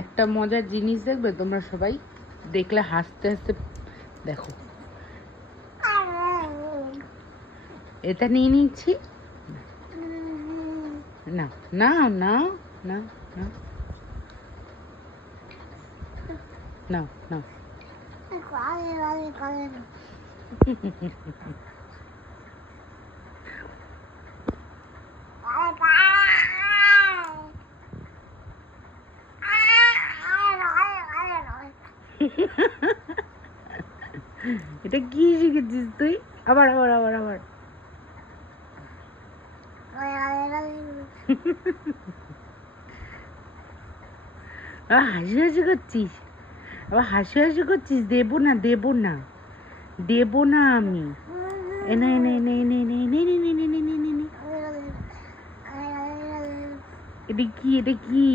একটা মজার জিনিস দেখবে তোমরা সবাই, দেখলে হাসতে হাসতে। দেখো, এটা নিয়ে নিচ্ছি। না না না না না না না এটা কি শিখেছিস তুই? আবার আবার আবার আবার হাসি হাসি করছিস, আবার হাসি হাসি করছিস। দেবো না দেবো না দেবো না আমি। এনে এনে এনে এনে এনে এনে এনে এনে এনে এনে এনে এনে। এটা কি, এটা কি?